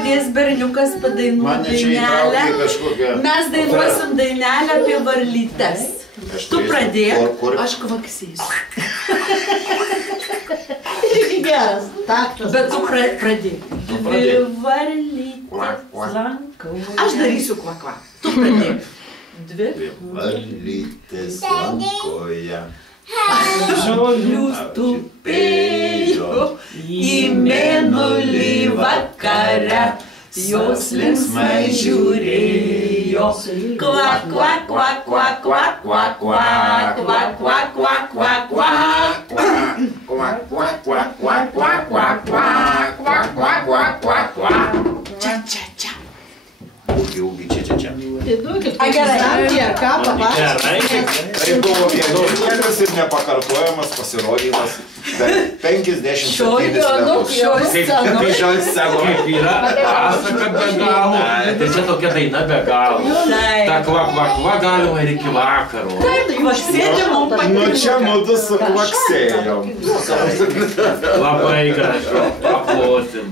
pradės berniukas padainuoti dainelę. Mes dainuosim dainelę apie varlytes. Tu pradėk, aš kvaksėsiu. Geras, taktas. Bet tu pradėk. Dvi varlytės lankoje. Aš darysiu kvakva. Tu pradėk. Dvi varlytės lankoje. Žolių tupėjo į mėnulį vakare. Jos linksmai žiūrėjo. Kvak, kvak, kvak, kvak, kvak, kvak, kvak, kvak, kvak, kvak, kvak, kvak. Kvak, kvak, kvak, kvak, kvak, kvak, kvak, kvak, kvak, kvak, kvak, kvak. Čia, čia, čia. Ugi, čia. Duokit, gerai, ką papasakoti. Tai buvo vienintelis ir nepakartojamas pasirodymas per 50 metus. Kaip šios savo kaip yra pasaka be galo, tai čia tokia daina be galo. Ta kvak galima ir iki vakaro. Taip, kvaksėti mums patinka. Nu čia mudu sukvaksėjom. Labai gražu, aplosim.